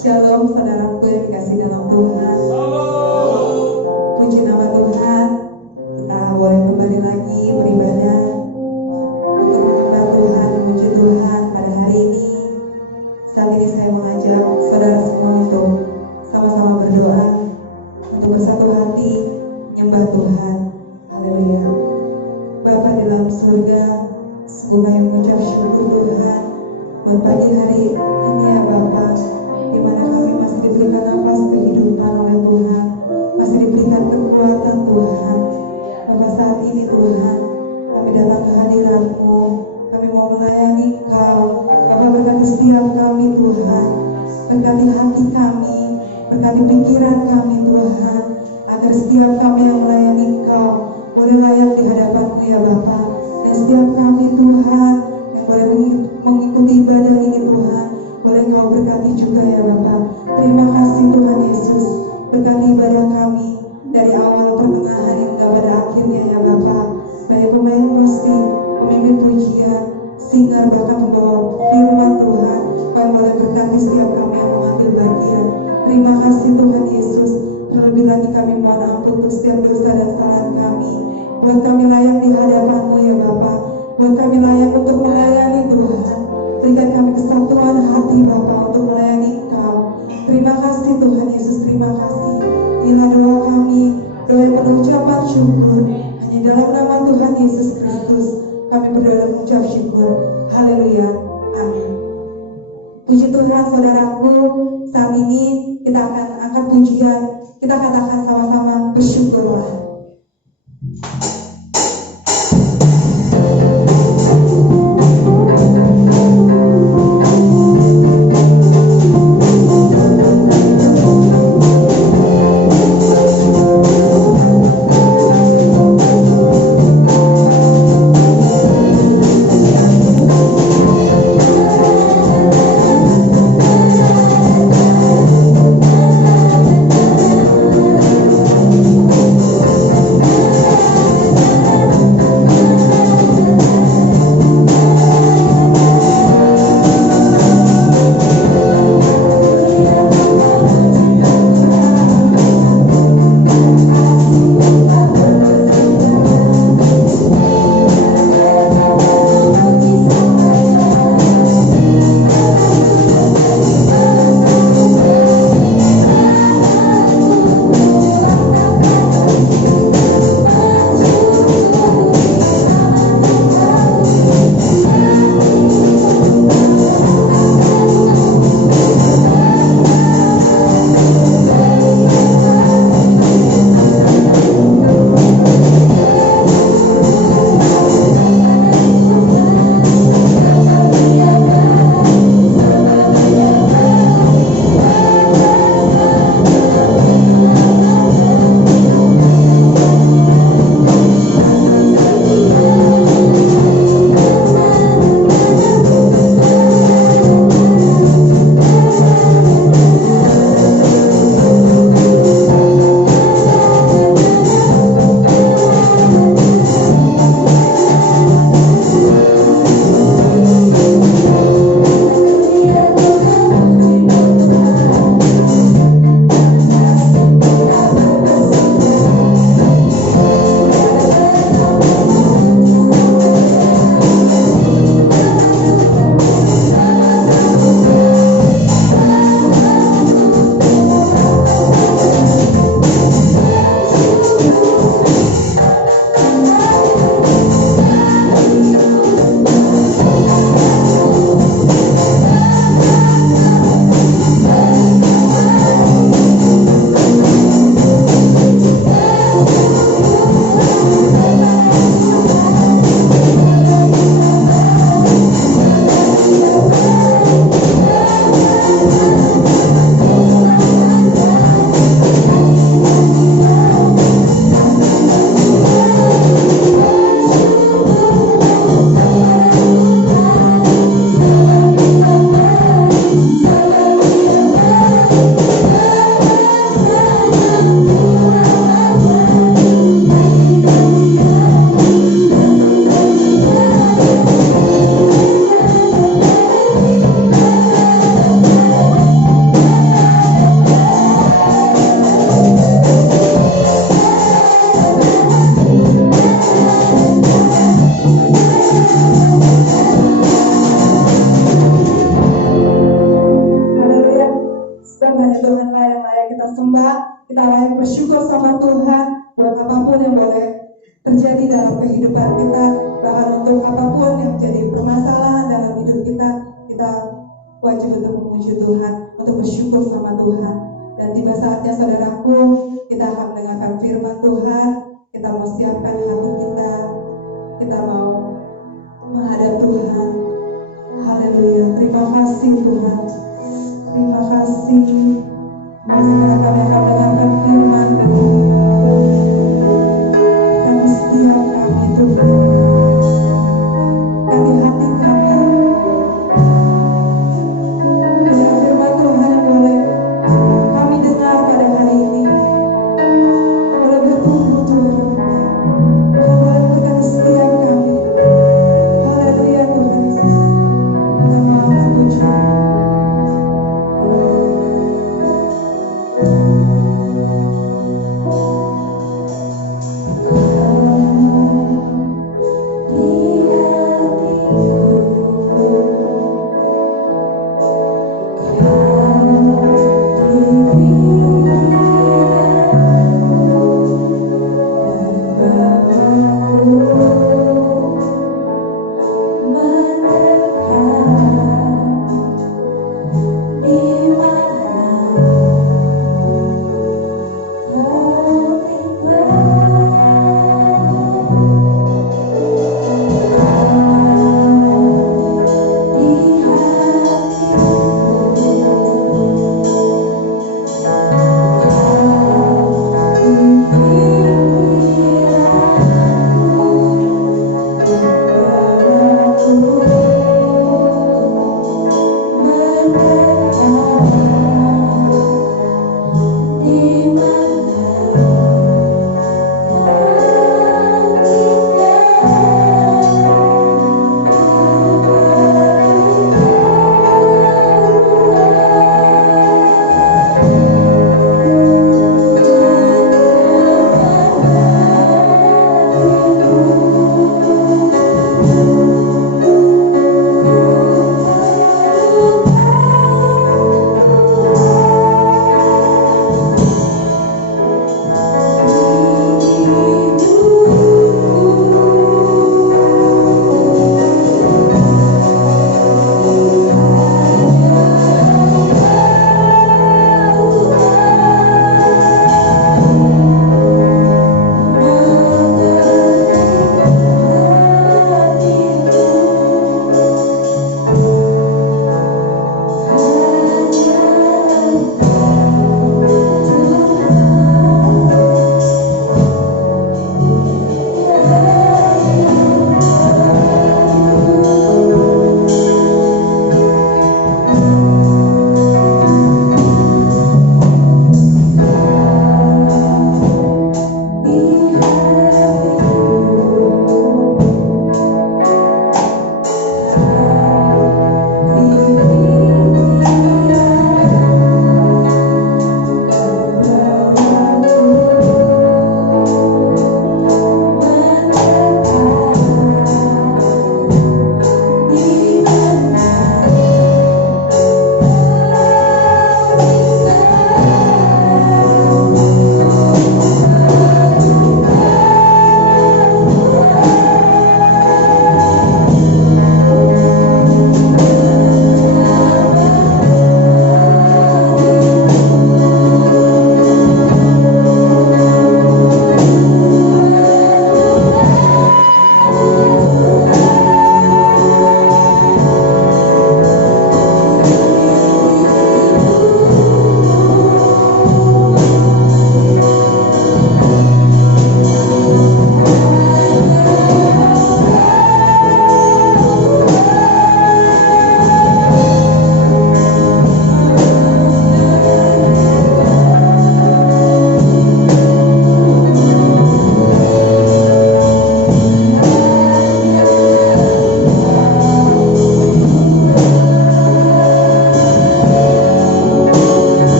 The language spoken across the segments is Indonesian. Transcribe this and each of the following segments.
Shalom saudaraku yang dikasih dalam Tuhan. Puji nama Tuhan. Kita boleh kembali lagi beribadah untuk menyembah Tuhan, memuji Tuhan pada hari ini. Saat ini saya mengajak saudara semua untuk sama-sama berdoa, untuk bersatu hati menyembah Tuhan. Haleluya. Bapa di dalam surga, sungguh kami mengucap syukur Tuhan buat pagi hari ini ya Bapa, di mana kami masih diberikan nafas kehidupan oleh Tuhan, masih diberikan kekuatan Tuhan. Bapa, saat ini Tuhan, kami datang ke hadirat-Mu, kami mau melayani Kau. Bapa, berkati setiap kami Tuhan, berkati hati kami, berkati pikiran kami Tuhan, agar setiap kami yang melayani Kau boleh layak di hadapan-Mu ya Bapa. Dan setiap kami Tuhan yang boleh mengikuti ibadah ini Tuhan, boleh Kau berkati juga ya Bapa. Terima kasih Tuhan Yesus, berkati ibadah kami dari awal pertengahan hingga pada akhirnya ya Bapa. Baik pemain musik, pemimpin pujian, singer, bahkan pembawa firman Tuhan, Kau boleh berkati setiap kami yang mengambil bagian. Terima kasih Tuhan Yesus. Terlebih lagi kami mohon ampun untuk setiap dosa dan kesalahan kami. Buat kami layak di hadapan-Mu ya Bapa. Buat kami layak untuk melayani Tuhan. Berikan kami kesatuan hati Bapa untuk melayani Kau. Terima kasih Tuhan Yesus, terima kasih. Inilah doa kami, doa yang penuh ucapan syukur. Hanya dalam nama Tuhan Yesus Kristus kami berdoa dan mengucap syukur. Haleluya, amin. Puji Tuhan saudaraku, saat ini kita akan angkat pujian. Kita katakan sama-sama, bersyukurlah. memuji Tuhan, untuk bersyukur sama Tuhan. Dan tiba saatnya saudaraku, kita akan mendengarkan firman Tuhan. Kita mau siapkan hati kita. Kita mau menghadap Tuhan. Haleluya. Terima kasih Tuhan. Terima kasih. Sekarang kami akan mendengarkan firman-Mu. Kami setiap kami Tuhan. Ganti hati kami. Biar firman Tuhan boleh kami dengar pada hari ini. Boleh bertumbuh Tuhan. Dan boleh berkati setiap kami. Haleluya Tuhan. Kita mau memuji.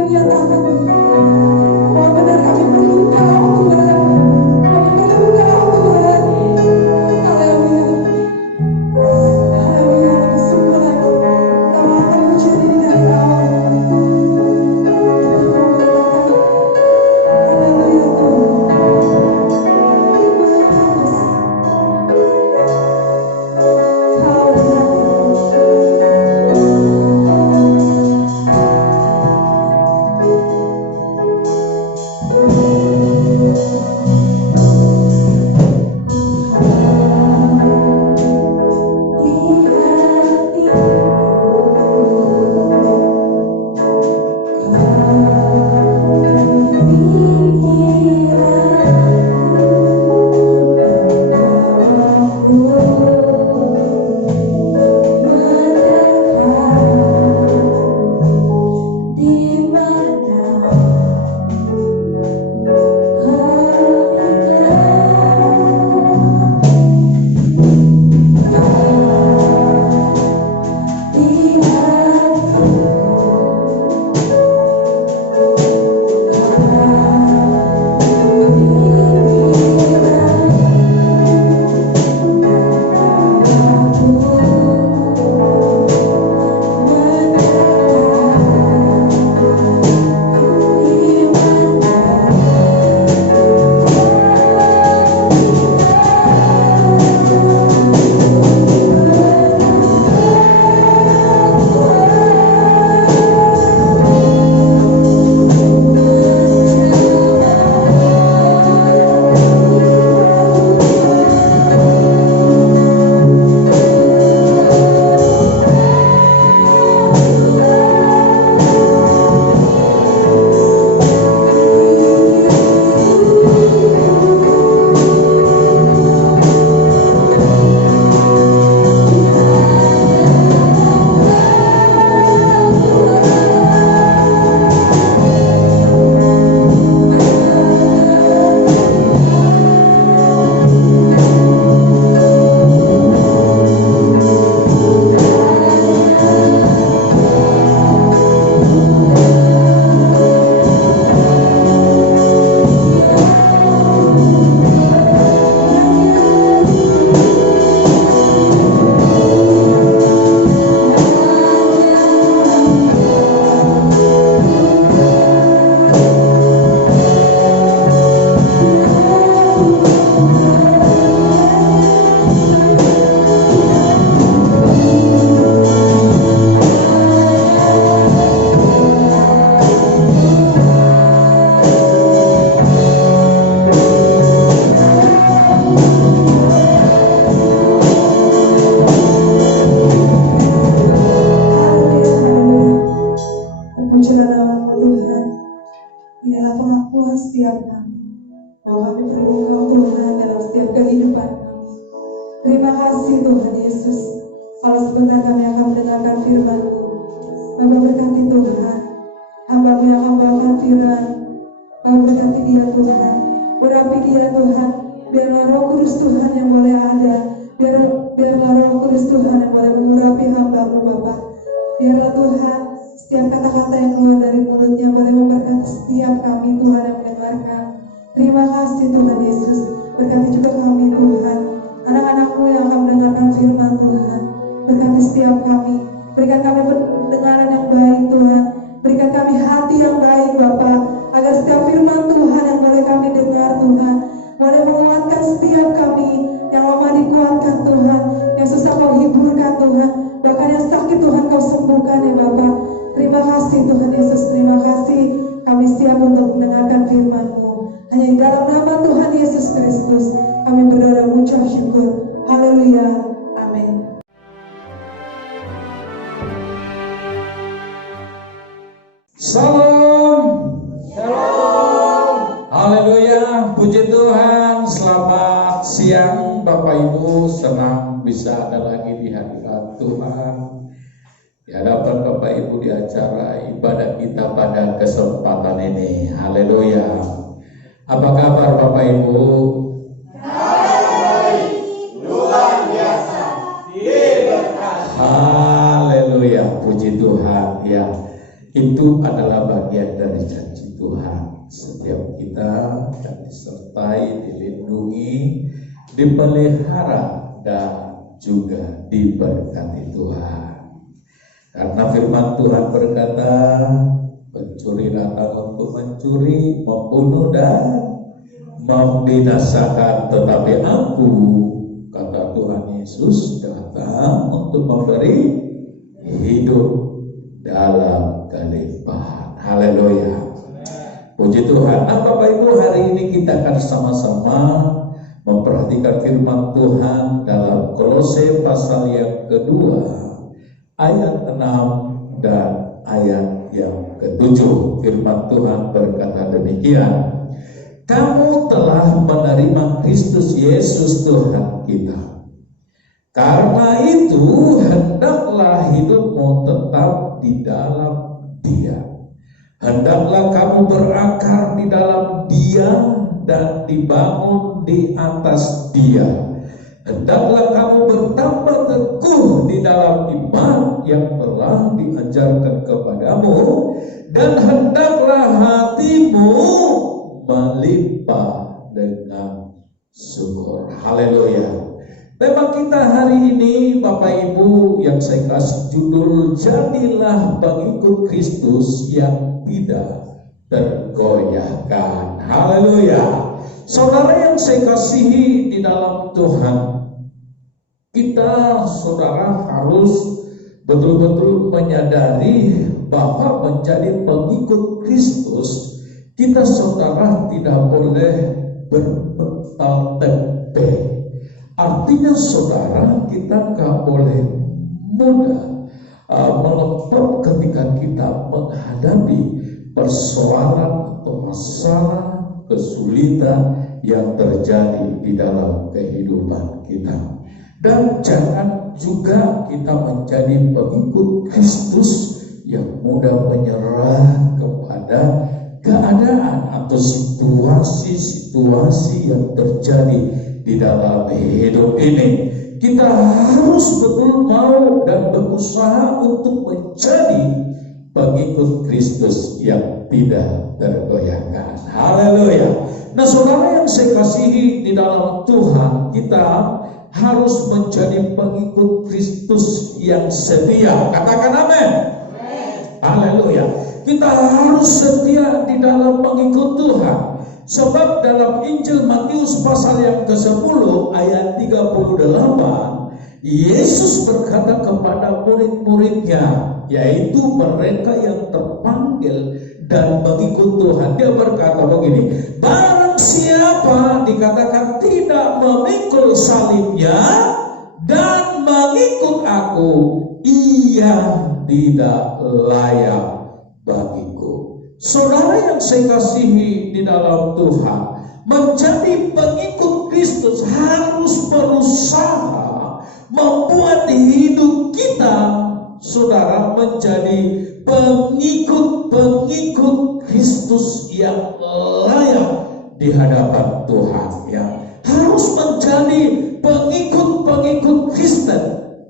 menyatakan bahwa benar kami perlu Engkau Tuhan. Kami perlu Engkau Tuhan. Haleluya. Haleluya. Lebih sungguh lagi kami akan puji diri dari awal. Haleluya Tuhan. Kau Tuhan. Terpujilah nama Tuhan. Inilah pengakuan setiap kami bahwa kami perlu Engkau Tuhan dalam setiap kehidupan kami. Terima kasih Tuhan Yesus. Kalau sebentar kami akan mendengarkan firman-Mu. Bapa berkati Tuhan. Hamba-Mu yang akan bawakan firman. Bapa berkati dia Tuhan. Urapi dia Tuhan. Biarlah Roh Kudus Tuhan yang boleh ada. Biarlah Roh Kudus Tuhan yang boleh mengurapi hamba-Mu Bapa. Biarlah Tuhan setiap kata-kata yang keluar dari mulutnya boleh memberkati setiap kami Tuhan yang mendengarkan. Terima kasih Tuhan Yesus. Berkati juga kami Tuhan, anak-anak-Mu yang akan mendengarkan firman Tuhan. Berkati setiap kami. Berikan kami pendengaran yang baik Tuhan. Berikan kami hati yang baik Bapa, agar setiap firman Tuhan yang boleh kami dengar Tuhan boleh menguatkan setiap kami. Yang lemah dikuatkan Tuhan, yang susah Kau hiburkan Tuhan, bahkan yang sakit Tuhan Kau sembuhkan ya Bapa. Terima kasih Tuhan Yesus, terima kasih. Kami siap untuk mendengarkan firman-Mu. Hanya di dalam nama Tuhan Yesus Kristus kami berdoa mengucap syukur. Haleluya. Amin. Salam. Shalom. Haleluya. Puji Tuhan. Selamat siang Bapak Ibu. Senang bisa ada lagi di hadirat Tuhan, di hadapan Bapak Ibu di acara ibadah kita pada kesempatan ini. Haleluya. Apa kabar Bapak Ibu? Baik, luar biasa, diberkati. Haleluya, puji Tuhan. Ya, itu adalah bagian dipelihara dan juga diberkati Tuhan. Karena firman Tuhan berkata, pencuri datang untuk mencuri, membunuh dan membinasakan, tetapi aku, kata Tuhan Yesus, datang untuk memberi hidup dalam kelimpahan. Haleluya. Puji Tuhan. Nah, Bapak Ibu, hari ini kita akan sama-sama memperhatikan firman Tuhan dalam Kolose pasal yang kedua, ayat 6 dan ayat yang ke-7. Firman Tuhan berkata demikian. Kamu telah menerima Kristus Yesus Tuhan kita. Karena itu hendaklah hidupmu tetap di dalam Dia. Hendaklah kamu berakar di dalam Dia dan dibangun di atas Dia. Hendaklah kamu bertambah teguh di dalam iman yang telah diajarkan kepadamu, dan hendaklah hatimu melimpah dengan syukur. Haleluya. Tema kita hari ini, Bapak Ibu, yang saya kasih judul, jadilah pengikut Kristus yang tidak tergoyahkan. Haleluya. Saudara yang saya kasihi di dalam Tuhan, kita, saudara, harus betul-betul menyadari bahwa menjadi pengikut Kristus, kita, saudara, tidak boleh bermental tempe. Artinya, saudara, kita nggak boleh mudah melempem ketika kita menghadapi persoalan atau masalah, kesulitan yang terjadi di dalam kehidupan kita. Dan jangan juga kita menjadi pengikut Kristus yang mudah menyerah kepada keadaan atau situasi-situasi yang terjadi di dalam hidup ini. Kita harus betul mau dan berusaha untuk menjadi pengikut Kristus yang tidak tergoyahkan. Haleluya. Nah, saudara yang saya kasihi di dalam Tuhan, kita harus menjadi pengikut Kristus yang setia. Katakan amin. Haleluya. Kita harus setia di dalam mengikut Tuhan. Sebab dalam Injil Matius pasal yang ke-10 ayat 38, Yesus berkata kepada murid-muridnya, yaitu mereka yang terpanggil dan mengikut Tuhan. Dia berkata begini, barang siapa dikatakan tidak memikul salibnya dan mengikut aku, ia tidak layak bagiku. Saudara yang saya kasihi di dalam Tuhan, menjadi pengikut Kristus harus berusaha membuat hidup kita, saudara, menjadi pengikut Kristus yang layak di hadapan Tuhan. Ya, harus menjadi pengikut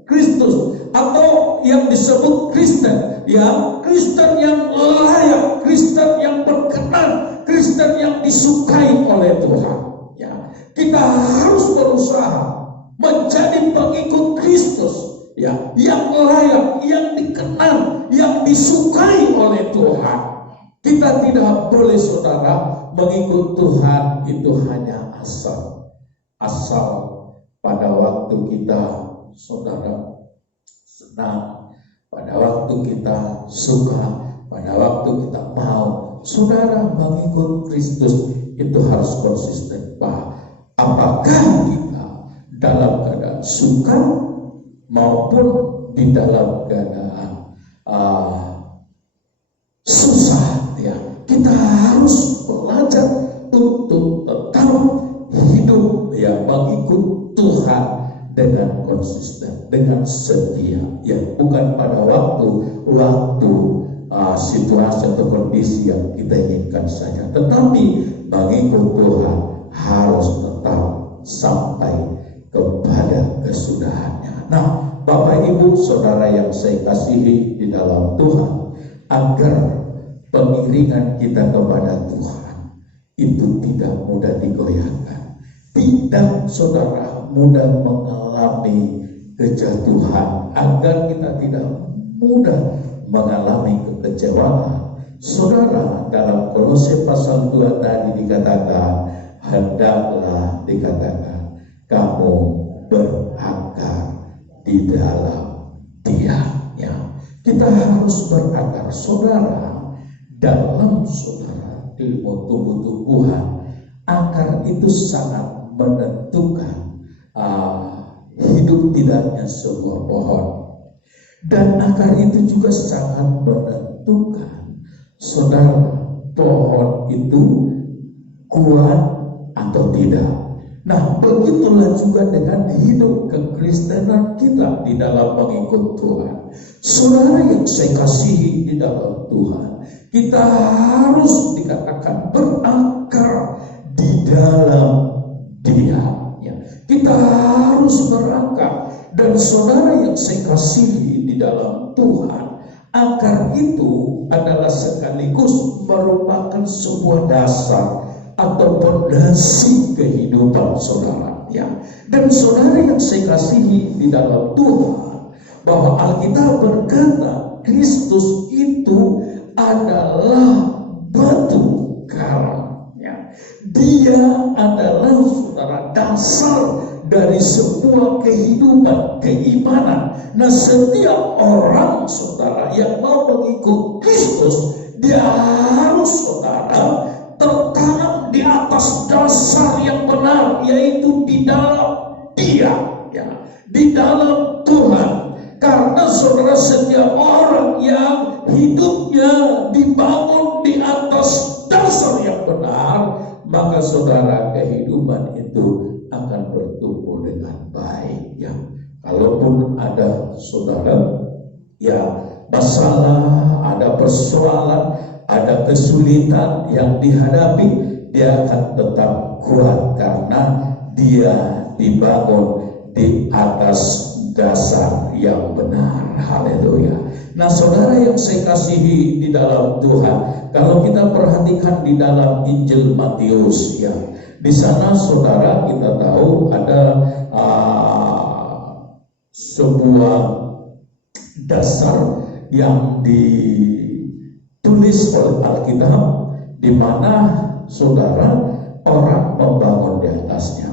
Kristus atau yang disebut Kristen, ya, Kristen yang layak, Kristen yang berkenan, Kristen yang disukai oleh Tuhan. Ya, kita harus berusaha menjadi pengikut Kristus, ya, yang layak, yang dikenal, yang disukai oleh Tuhan. Kita tidak boleh, saudara, mengikut Tuhan itu hanya asal pada waktu kita, saudara, senang, pada waktu kita suka, pada waktu kita mau. Saudara, mengikut Kristus itu harus konsisten. Apakah kita dalam keadaan suka maupun di dalam keadaan susah, ya, kita harus belajar untuk tetap hidup, ya, mengikut Tuhan dengan konsisten, dengan setia, ya, bukan pada waktu situasi atau kondisi yang kita inginkan saja, tetapi mengikut Tuhan harus tetap sampai kepada kesudahannya. Nah, Bapak Ibu Saudara yang saya kasihi di dalam Tuhan, agar pengiringan kita kepada Tuhan itu tidak mudah digoyahkan, tidak saudara mudah mengalami kejatuhan, agar kita tidak mudah mengalami kekecewaan. Saudara, dalam Kolose pasal 2 tadi dikatakan, hendaklah dikatakan kamu berakar di dalam Dia-nya. Kita harus berakar, saudara, dalam saudara ilmu tumbuh-tumbuhan. Akar itu sangat menentukan hidup tidaknya sebuah pohon, dan akar itu juga sangat menentukan saudara pohon itu kuat atau tidak. Nah, begitulah juga dengan hidup kekristenan kita di dalam mengikut Tuhan. Saudara yang saya kasihi di dalam Tuhan, kita harus dikatakan berakar di dalam Dia-nya. Kita harus berakar, dan saudara yang saya kasihi di dalam Tuhan, akar itu adalah sekaligus merupakan sebuah dasar atau fondasi kehidupan saudara, ya. Dan saudara yang saya kasihi di dalam Tuhan, bahwa Alkitab berkata Kristus itu adalah batu karang, ya. Dia adalah saudara dasar dari sebuah kehidupan keimanan. Nah, setiap orang saudara yang mau mengikut Kristus, dia harus saudara tertanam di atas dasar yang benar, yaitu di dalam Dia, ya, di dalam Tuhan. Karena saudara, setiap orang yang hidupnya dibangun di atas dasar yang benar, maka saudara kehidupan itu akan bertumbuh dengan baik, ya. Kalaupun ada saudara ya masalah, ada persoalan, ada kesulitan yang dihadapi, dia akan tetap kuat karena dia dibangun di atas dasar yang benar. Haleluya. Nah, saudara yang saya kasihi di dalam Tuhan, kalau kita perhatikan di dalam Injil Matius, ya, di sana saudara kita tahu ada sebuah dasar yang ditulis oleh Alkitab, di mana saudara orang membangun di atasnya.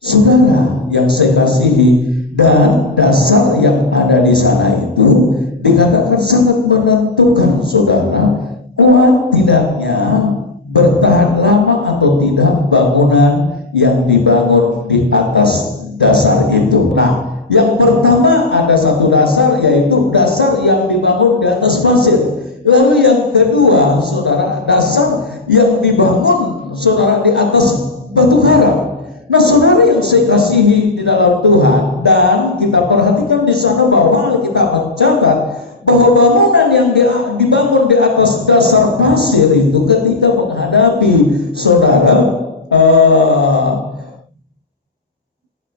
Saudara yang saya kasihi, dan dasar yang ada di sana itu dikatakan sangat menentukan saudara kuat tidaknya, bertahan lama atau tidak bangunan yang dibangun di atas dasar itu. Nah, yang pertama ada satu dasar, yaitu dasar yang dibangun di atas pasir. Lalu yang kedua, saudara, dasar yang dibangun saudara di atas batu karang. Nah, saudara yang saya kasihi di dalam Tuhan, dan kita perhatikan di sana bahwa kita mencatat bahwa bangunan yang dibangun di atas dasar pasir itu ketika menghadapi saudara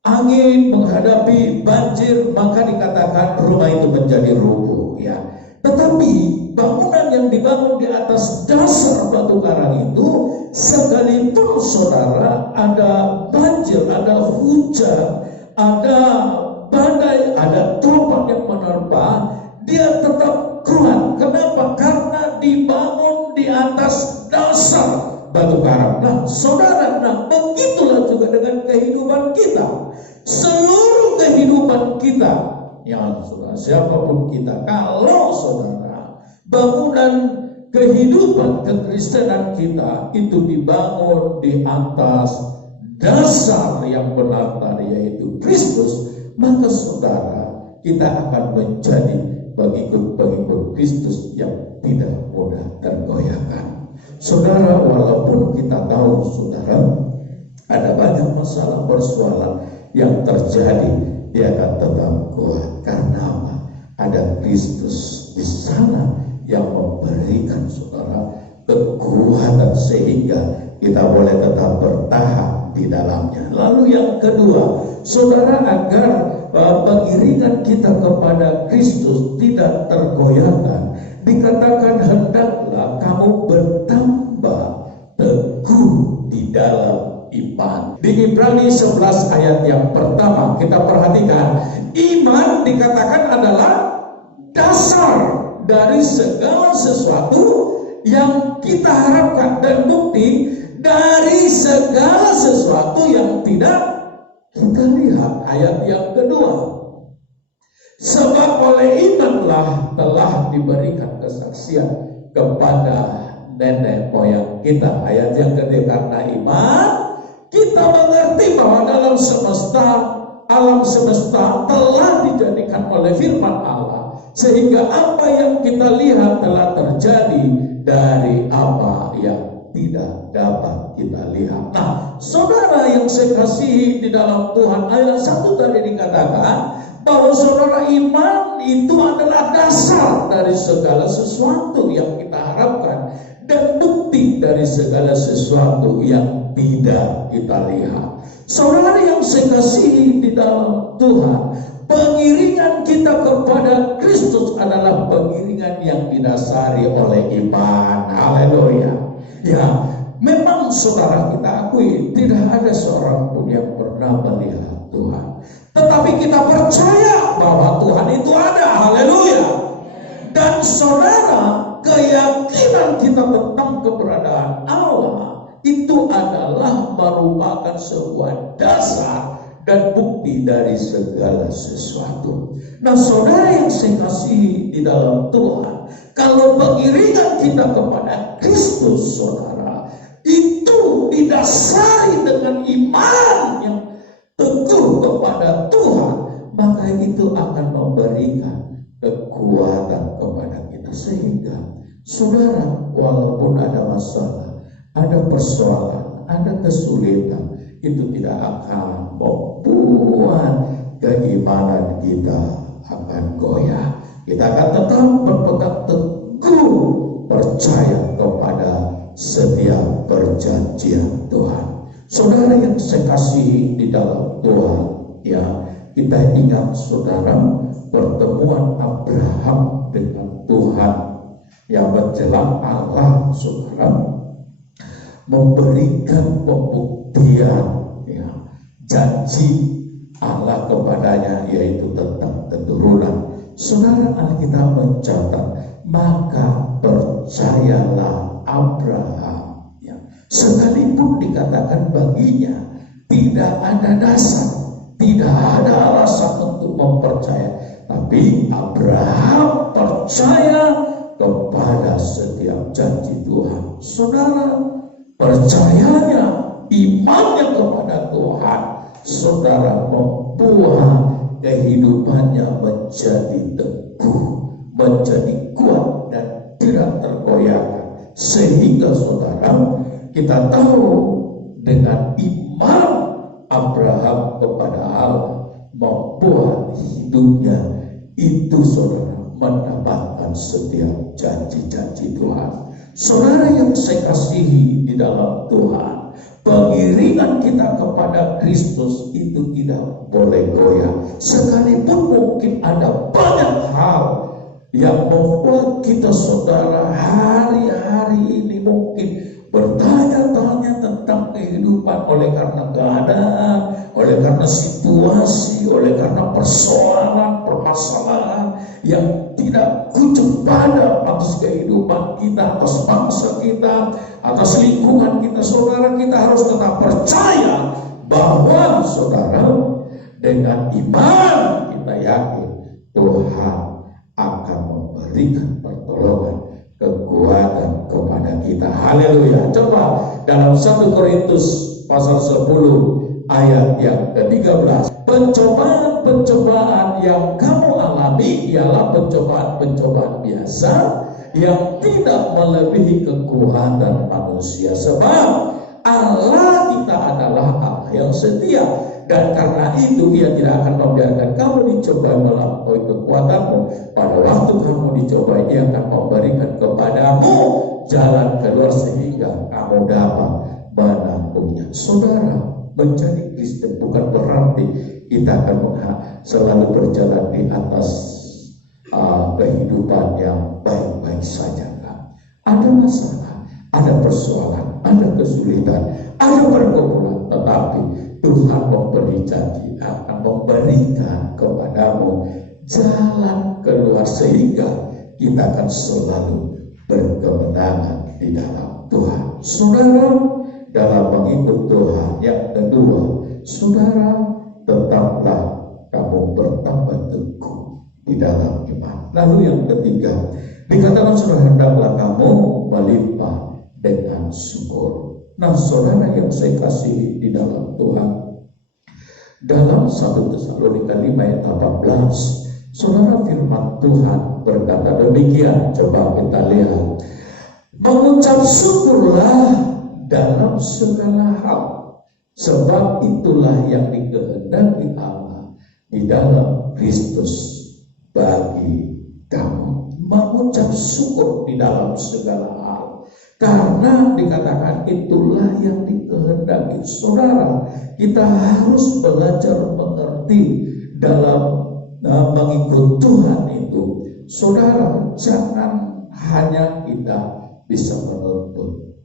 angin, menghadapi banjir, maka dikatakan rumah itu menjadi rubuh, ya. Tetapi bangunan yang dibangun di atas dasar batu karang itu, sekalipun saudara ada banjir, ada hujan, ada badai, ada topan yang menerpa, dia tetap kuat. Kenapa? Karena dibangun di atas dasar batu karang. Nah, saudara, begitulah juga dengan kehidupan kita. Seluruh kehidupan kita, ya saudara, siapapun kita, kalau saudara bangunan kehidupan kekristenan kita itu dibangun di atas dasar yang benar tadi, yaitu Kristus, maka saudara, kita akan menjadi pengikut-pengikut Kristus yang tidak mudah tergoyahkan. Saudara, walaupun kita tahu saudara ada banyak masalah persoalan yang terjadi, dia akan tetap kuat. Karena apa? Ada Kristus di sana yang memberikan saudara kekuatan sehingga kita boleh tetap bertahan di dalamnya. Lalu yang kedua, saudara, agar pengiringan kita kepada Kristus tidak tergoyahkan, dikatakan hendaklah kamu bertambah teguh di dalam iman. Di Ibrani 11 ayat yang pertama kita perhatikan, iman dikatakan adalah dasar dari segala sesuatu yang kita harapkan dan bukti dari segala sesuatu yang tidak kita lihat. Ayat yang kedua, sebab oleh imanlah telah diberikan kesaksian kepada nenek moyang kita. Ayat yang ketiga, karena iman kita mengerti bahwa dalam alam semesta telah dijadikan oleh firman Allah, sehingga apa yang kita lihat telah terjadi dari apa yang tidak dapat kita lihat. Nah, saudara yang saya kasihi di dalam Tuhan, ayat 1 tadi dikatakan bahwa saudara, iman itu adalah dasar dari segala sesuatu yang kita harapkan dan bukti dari segala sesuatu yang tidak kita lihat. Saudara yang saya kasihi di dalam Tuhan, pengiringan kita kepada Kristus adalah pengiringan yang didasari oleh iman. Haleluya. Ya, memang saudara, kita akui tidak ada seorang pun yang pernah melihat Tuhan, tetapi kita percaya bahwa Tuhan itu ada. Haleluya. Dan saudara, keyakinan kita tentang keberadaan Allah itu adalah merupakan sebuah dasar dan bukti dari segala sesuatu. Nah, saudara yang saya kasihi di dalam Tuhan, kalau pengiringan kita kepada Kristus, saudara, itu didasari dengan iman yang teguh kepada Tuhan, maka itu akan memberikan kekuatan kepada kita. Sehingga saudara, walaupun ada masalah, ada persoalan, ada kesulitan, itu tidak akan membuat keimanan kita akan goyah. Kita akan tetap berpegang teguh, percaya kepada setiap perjanjian Tuhan. Saudara yang saya kasihi di dalam Tuhan, ya, kita ingat saudara pertemuan Abraham dengan Tuhan yang menjelang Allah, saudara, memberikan pembuktian, ya, janji Allah kepadanya, yaitu tentang keturunan. Saudara, Alkitab mencatat, maka percayalah Abraham, ya, sekalipun dikatakan baginya tidak ada dasar, tidak ada alasan untuk mempercaya, tapi Abraham percaya kepada setiap janji Tuhan. Saudara, percayanya, imannya kepada Tuhan, saudara, membuat kehidupannya menjadi teguh, menjadi kuat dan tidak tergoyahkan. Sehingga saudara, kita tahu dengan iman Abraham kepada Allah membuat hidupnya itu, saudara, mendapatkan setiap janji-janji Tuhan. Saudara yang saya kasihi di dalam Tuhan, pengiringan kita kepada Kristus itu tidak boleh goyah. Sekalipun mungkin ada banyak hal yang membuat kita, saudara, hari-hari ini mungkin bertanya-tanya tentang kehidupan oleh karena keadaan, oleh karena situasi, oleh karena persoalan, permasalahan yang tidak kunjung pada atas kehidupan kita, atas bangsa kita, atas lingkungan kita. Saudara, kita harus tetap percaya bahwa, saudara, dengan iman kita yakin Tuhan akan memberikan pertolongan, kekuatan kepada kita. Haleluya. Coba dalam 1 Korintus pasal 10 ayat yang ke-13. Pencobaan-pencobaan yang kamu alami ialah pencobaan-pencobaan biasa yang tidak melebihi kekuatan manusia. Sebab Allah kita adalah Allah yang setia, dan karena itu Ia tidak akan membiarkan kamu dicobai melampaui kekuatanmu. Pada waktu kamu dicobai, Ia akan memberikan kepadamu jalan keluar sehingga kamu dapat menanggungnya. Saudara, menjadi Kristen bukan berarti kita akan selalu berjalan di atas kehidupan yang baik-baik saja. Ada masalah, ada persoalan. persoalan, ada kesulitan, ada pergumulan, tetapi Tuhan memberi janji akan memberikan kepadamu jalan keluar sehingga kita akan selalu berkemenangan di dalam Tuhan. Saudara, dalam mengikut Tuhan yang kedua, saudara tetaplah kamu bertambah teguh di dalam iman. Lalu yang ketiga, dikatakan saudara, hendaklah kamu melimpah dengan syukur. Nah, saudara yang saya kasihi di dalam Tuhan, dalam 1 Tesalonika 5 ayat 18, saudara, firman Tuhan berkata demikian. Coba kita lihat. Mengucap syukurlah dalam segala hal, sebab itulah yang dikehendaki Allah di dalam Kristus bagi kamu. Mengucap syukur di dalam segala hal, karena dikatakan itulah yang dikehendaki. Saudara, kita harus belajar mengerti dalam mengikut Tuhan itu. Saudara, jangan hanya kita bisa menuntut,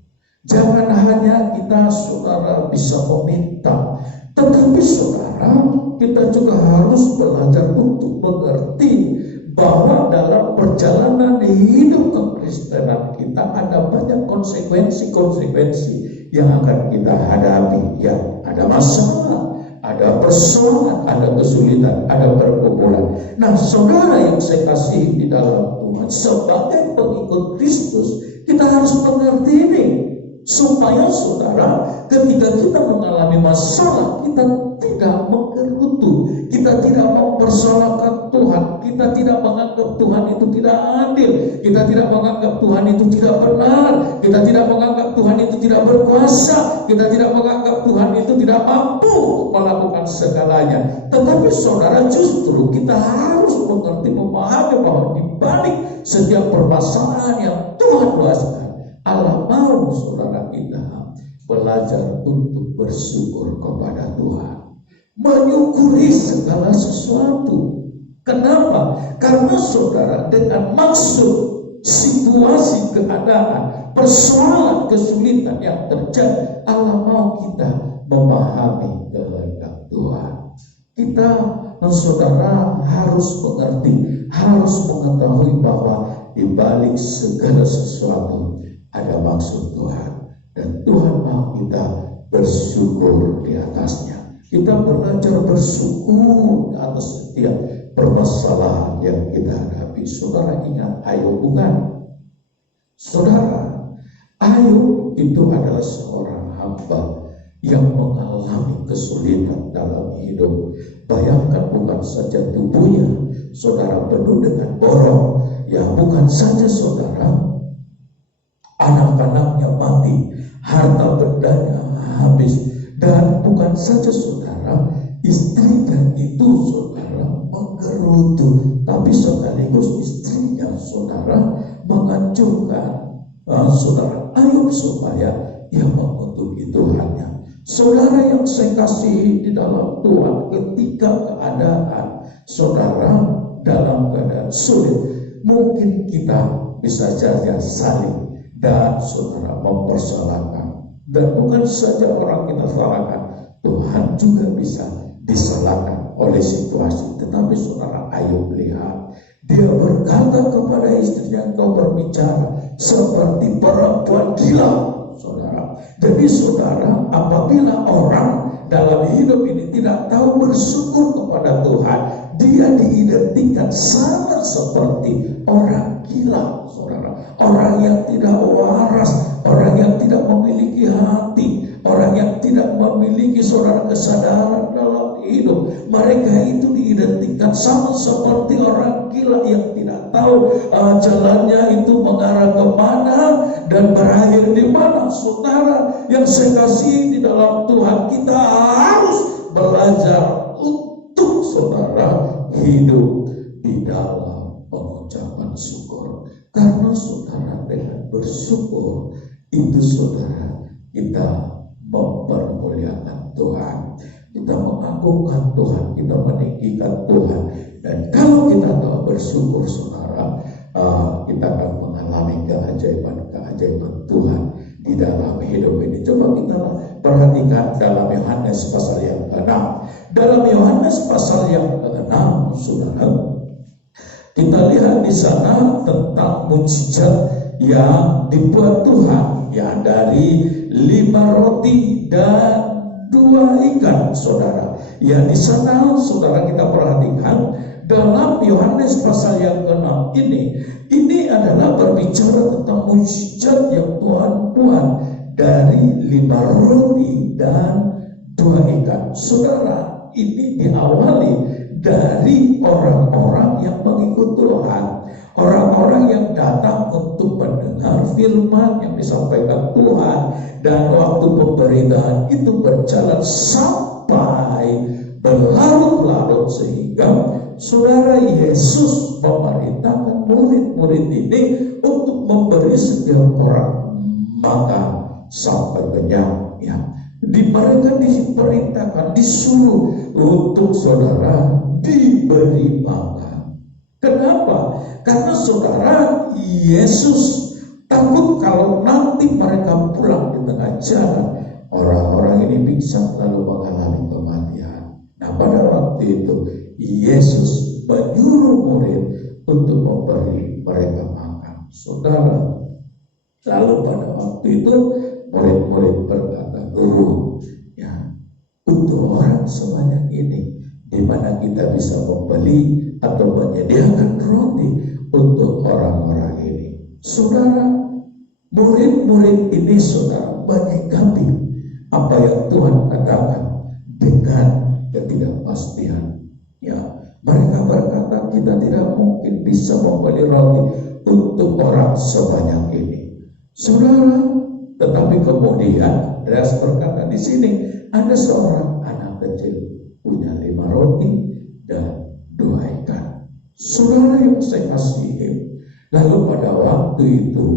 jangan hanya kita, saudara, bisa meminta, tetapi saudara, kita juga harus belajar untuk mengerti bahwa dalam perjalanan hidup kekristenan kita ada banyak konsekuensi yang akan kita hadapi. Ya, ada masalah, ada persoalan, ada kesulitan, ada pergumulan. Nah, saudara yang saya kasih di dalam Tuhan, sebagai pengikut Kristus, kita harus mengerti ini, supaya saudara, ketika kita mengalami masalah, kita tidak menggerutu, kita tidak mempersalahkan Tuhan, kita tidak menganggap Tuhan itu tidak adil, kita tidak menganggap Tuhan itu tidak benar, kita tidak menganggap Tuhan itu tidak berkuasa, kita tidak menganggap Tuhan itu tidak mampu melakukan segalanya. Tetapi saudara, justru kita harus mengerti, memahami bahwa di balik setiap permasalahan yang Tuhan luaskan, Allah mau saudara kita belajar untuk bersyukur kepada Tuhan, menyukuri segala sesuatu. Kenapa? Karena saudara, dengan maksud situasi, keadaan, persoalan, kesulitan yang terjadi, Allah mau kita memahami kehendak Tuhan. Kita, saudara, harus mengerti, harus mengetahui bahwa di balik segala sesuatu ada maksud Tuhan, dan Tuhan mau kita bersyukur di atasnya. Kita belajar bersyukur atas setiap permasalahan yang kita hadapi. Saudara, ingat Ayub bukan? Saudara, Ayub itu adalah seorang hamba yang mengalami kesulitan dalam hidup. Bayangkan, bukan saja tubuhnya, saudara, penuh dengan borok. Ya, bukan saja saudara, anak-anaknya mati, harta bendanya habis, dan bukan saja saudara, istrinya itu saudara menggerutu, tapi sekaligus istrinya saudara mengancurkan saudara Ayub supaya ia mengutuki Tuhannya. Saudara yang saya kasihi di dalam Tuhan, ketika keadaan saudara dalam keadaan sulit, mungkin kita bisa saja saling dan saudara mempersalahkan. Dan bukan saja orang kita salahkan, Tuhan juga bisa disalahkan oleh situasi. Tetapi saudara, Ayub lihat, dia berkata kepada istrinya, "Engkau berbicara seperti perempuan gila." Saudara, jadi saudara, apabila orang dalam hidup ini tidak tahu bersyukur kepada Tuhan, dia diidentikan sama seperti orang gila, saudara. Orang yang tidak waras, orang yang tidak memiliki hati, orang yang tidak memiliki saudara kesadaran dalam hidup. Mereka itu diidentikan sama seperti orang gila yang tidak tahu jalannya itu mengarah kemana dan berakhir di mana. Saudara yang saya kasih di dalam Tuhan, kita harus belajar untuk saudara hidup di dalam pengucapan syukur. Karena saudara, dengan bersyukur itu saudara, kita mempermuliakan Tuhan, kita mengagungkan Tuhan, kita meninggikan Tuhan. Dan kalau kita tahu bersyukur saudara, kita akan mengalami keajaiban-keajaiban Tuhan di dalam hidup ini. Coba kita perhatikan dalam Yohanes pasal yang ke-6. Dalam Yohanes pasal yang ke-6, saudara, kita lihat di sana tentang mukjizat yang dibuat Tuhan, ya, dari 5 roti dan 2 ikan, saudara. Ya, di sana saudara kita perhatikan dalam Yohanes pasal yang ke-6 ini adalah berbicara tentang mukjizat yang Tuhan buat dari 5 roti dan 2 ikan. Saudara, ini diawali dari orang-orang yang mengikut Tuhan, orang-orang yang datang untuk mendengar firman yang disampaikan Tuhan, dan waktu pemberitaan itu berjalan sampai berlarut-larut sehingga saudara Yesus memerintahkan murid-murid ini untuk memberi setiap orang makan sampai kenyang, ya. Mereka diperintahkan, disuruh untuk saudara diberi makan. Kenapa? Karena saudara Yesus takut kalau nanti mereka pulang di tengah jalan, orang-orang ini bisa lalu mengalami kematian. Nah, pada waktu itu Yesus menyuruh murid untuk memberi mereka makan, saudara. Lalu pada waktu itu murid-murid berkata, "Guru, ya, untuk orang sebanyak ini, di mana kita bisa membeli atau menyediakan roti untuk orang-orang ini?" Saudara, murid-murid ini saudara menyikapi apa yang Tuhan katakan dengan ketidakpastian. Ya, mereka berkata, kita tidak mungkin bisa membeli roti untuk orang sebanyak ini. Saudara, tetapi kemudian Andreas berkata di sini ada seorang anak kecil punya 5 roti dan 2 ikan. Saudara yang saya kasihi, lalu pada waktu itu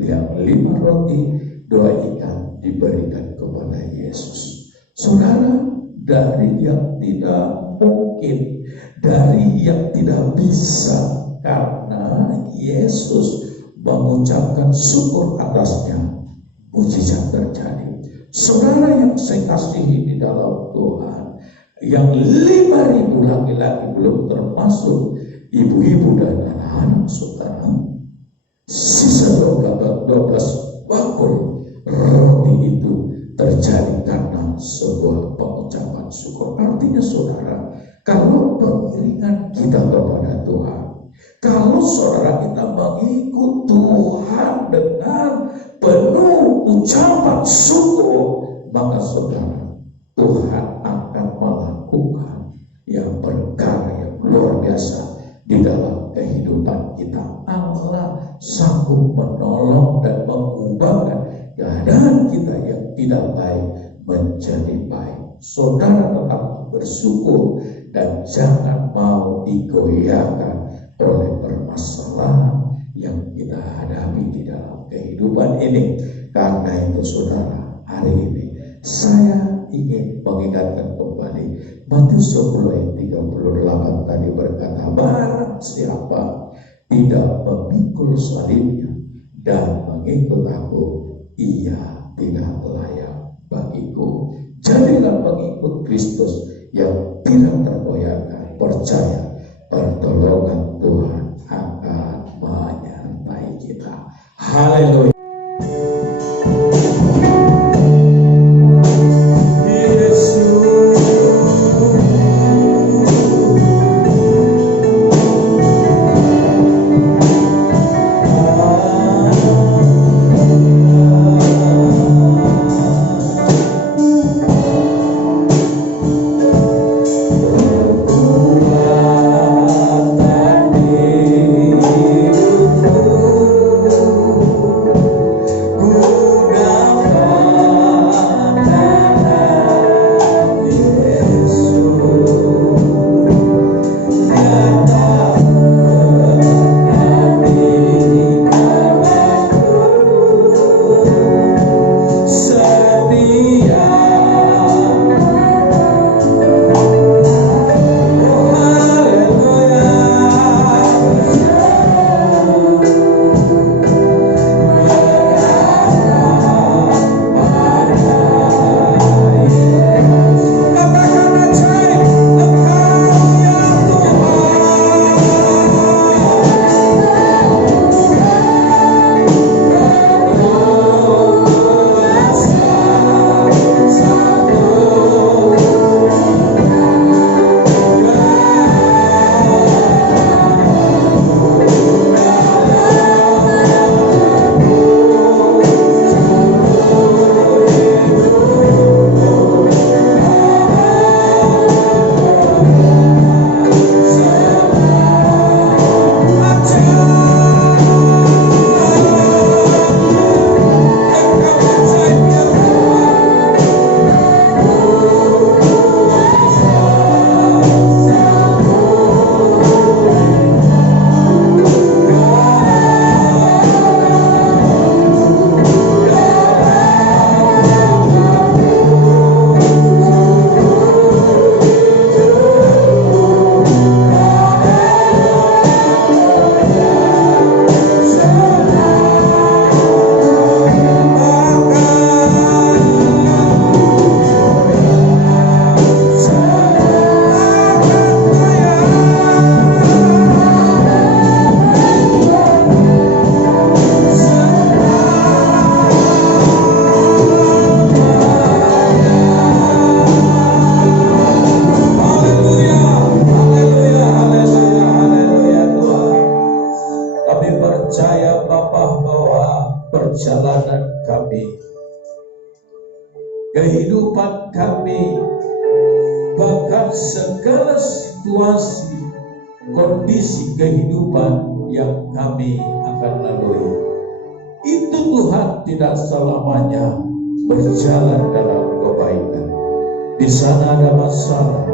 yang 5 roti 2 ikan diberikan kepada Yesus. Saudara, dari yang tidak mungkin, dari yang tidak bisa, karena Yesus mengucapkan syukur atasnya, mukjizat terjadi. Saudara yang saya kasihi di dalam Tuhan, yang 5.000 laki-laki belum termasuk ibu-ibu dan anak-anak saudara, sisa 12 bakul roti itu terjadi karena sebuah pengucapan syukur. Artinya saudara, kalau pengiringan kita kepada Tuhan, kalau saudara kita mengikut Tuhan dengan penuh ucapan syukur, maka saudara, Tuhan akan melakukan yang perkara yang luar biasa di dalam kehidupan kita. Allah sanggup menolong dan mengubahkan keadaan kita yang tidak baik menjadi baik. Saudara tetap bersyukur dan jangan mau digoyahkan oleh permasalahan yang kita hadapi di dalam kehidupan ini. Karena itu saudara, hari ini saya ingin mengingatkan kembali Matius 10 ayat 38 tadi berkata, barang siapa tidak memikul salibnya dan mengikut aku, ia tidak layak bagiku. Jadilah pengikut Kristus yang tidak tergoyahkan, percaya pertolongan Tuhan akan menyertai kita. Haleluya. kehidupan kami, bahkan segala situasi, kondisi kehidupan yang kami akan lalui. Itu Tuhan tidak selamanya berjalan dalam kebaikan. Di sana ada masalah,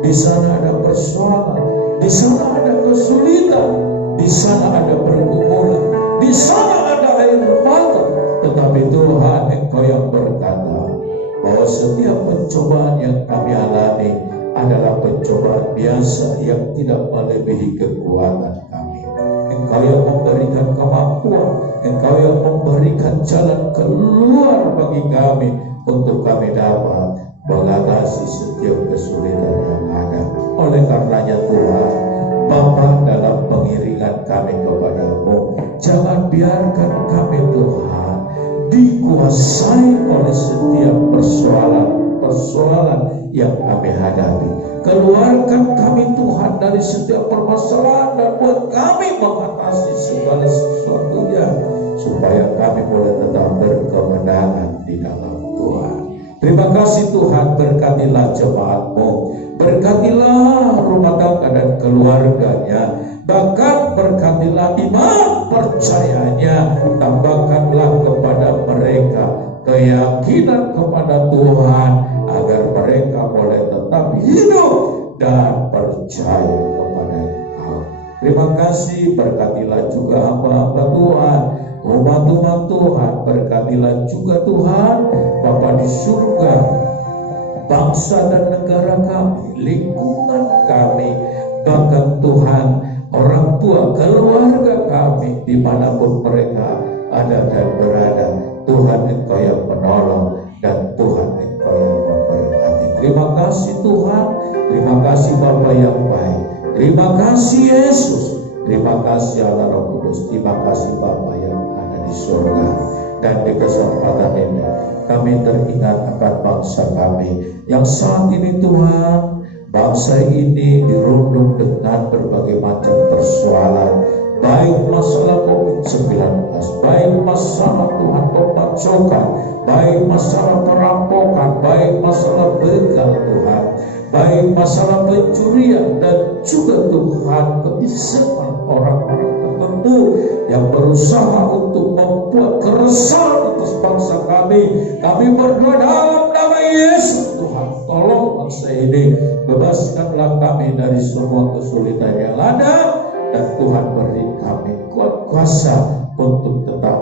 di sana ada persoalan, di sana ada kesulitan, di sana ada pergumulan, di sana ada air mata. Tetapi Tuhan, Engkau yang berkata bahwa setiap pencobaan yang kami alami adalah pencobaan biasa yang tidak melebihi kekuatan kami. Engkau yang memberikan kemampuan, Engkau yang memberikan jalan keluar bagi kami untuk kami dapat mengatasi setiap kesulitan yang ada. Oleh karenanya Tuhan, Bapa, dalam pengiringan kami kepadamu, jangan biarkan kami Tuhan dikuasai oleh setiap persoalan yang kami hadapi. Keluarkan kami Tuhan dari setiap permasalahan dan buat kami mengatasi segala sesuatunya, supaya kami boleh tetap berkemenangan di dalam Tuhan. Terima kasih Tuhan, berkatilah jemaat-Mu, berkatilah rumah tangga dan keluarganya, bahkan berkatilah iman percayanya, tambahkanlah kepada mereka keyakinan kepada Tuhan, agar mereka boleh tetap hidup dan percaya kepada Engkau. Terima kasih, berkatilah juga hamba-hamba Tuhan, umat-umat Tuhan, berkatilah juga Tuhan Bapa di surga, bangsa dan negara kami, lingkungan kami, bahkan Tuhan orang tua, keluarga kami, dimanapun mereka ada dan berada. Tuhan, Engkau yang menolong, dan Tuhan, Engkau yang memberkati. Terima kasih Tuhan, terima kasih Bapa yang baik, terima kasih Yesus, terima kasih Allah Roh Kudus, terima kasih Bapa yang ada di surga. Dan di kesempatan ini kami teringat akan bangsa kami yang saat ini Tuhan, bangsa ini dirundung dengan berbagai macam persoalan, baik masalah COVID-19, baik masalah Tuhan pemacokan, baik masalah perampokan, baik masalah begal Tuhan, baik masalah pencurian, dan juga Tuhan kebiasaan orang-orang tertentu yang berusaha untuk membuat keresahan atas bangsa kami. Kami berdoa dalam nama Yesus, Tuhan tolong bangsa ini, bebaskanlah kami dari semua kesulitan yang ada, dan Tuhan beri kami kuat kuasa untuk tetap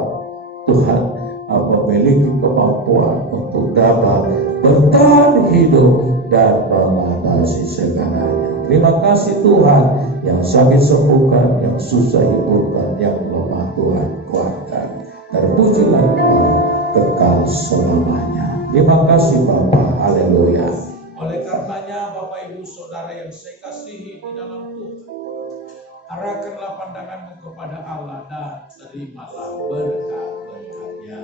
Tuhan memiliki kemampuan untuk dapat bertahan hidup dan mengatasi segalanya. Terima kasih Tuhan, yang sakit sembuhkan, yang susah hidupkan, yang lemah Tuhan kuatkan. Terpujilah Tuhan kekal selamanya. Terima kasih Bapa, haleluya. Oleh karenanya Bapak Ibu Saudara yang saya kasihi di dalam Tuhan, arahkanlah pandanganmu kepada Allah dan terimalah berkat-berkat-Nya.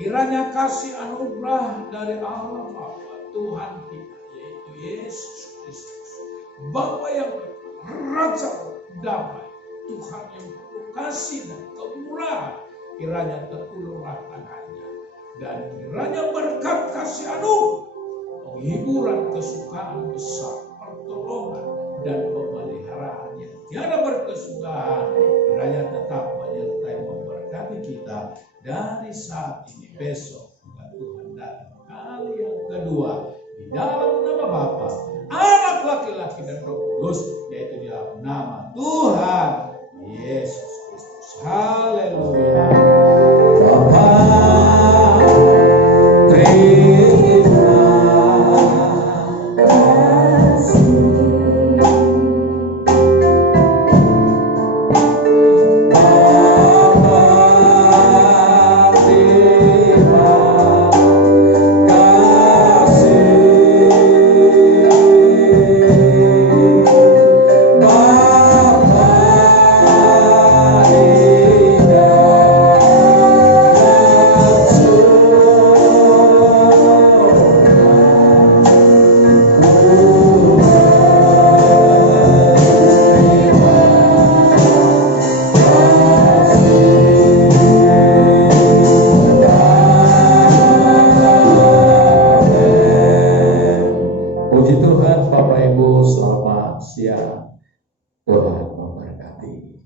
Kiranya kasih anugerah dari Allah Bapa, Tuhan kita, yaitu Yesus Kristus, Bapa yang Raja damai, Tuhan yang penuh kasih dan kemurahan, kiranya terulurlah tangannya, dan kiranya berkat kasih anugerah, penghiburan, kesukaan besar, pertolongan, dan pemeliharaan yang tiada berkesudahan, kiranya tetap menyertai memberkati kita dari saat ini besok hingga Tuhan datang kali yang kedua, di dalam nama Bapa, Anak laki-laki dan Roh Kudus, yaitu di dalam nama Tuhan Yesus Kristus. Haleluya. Bapa, siang. Tuhan memberkati.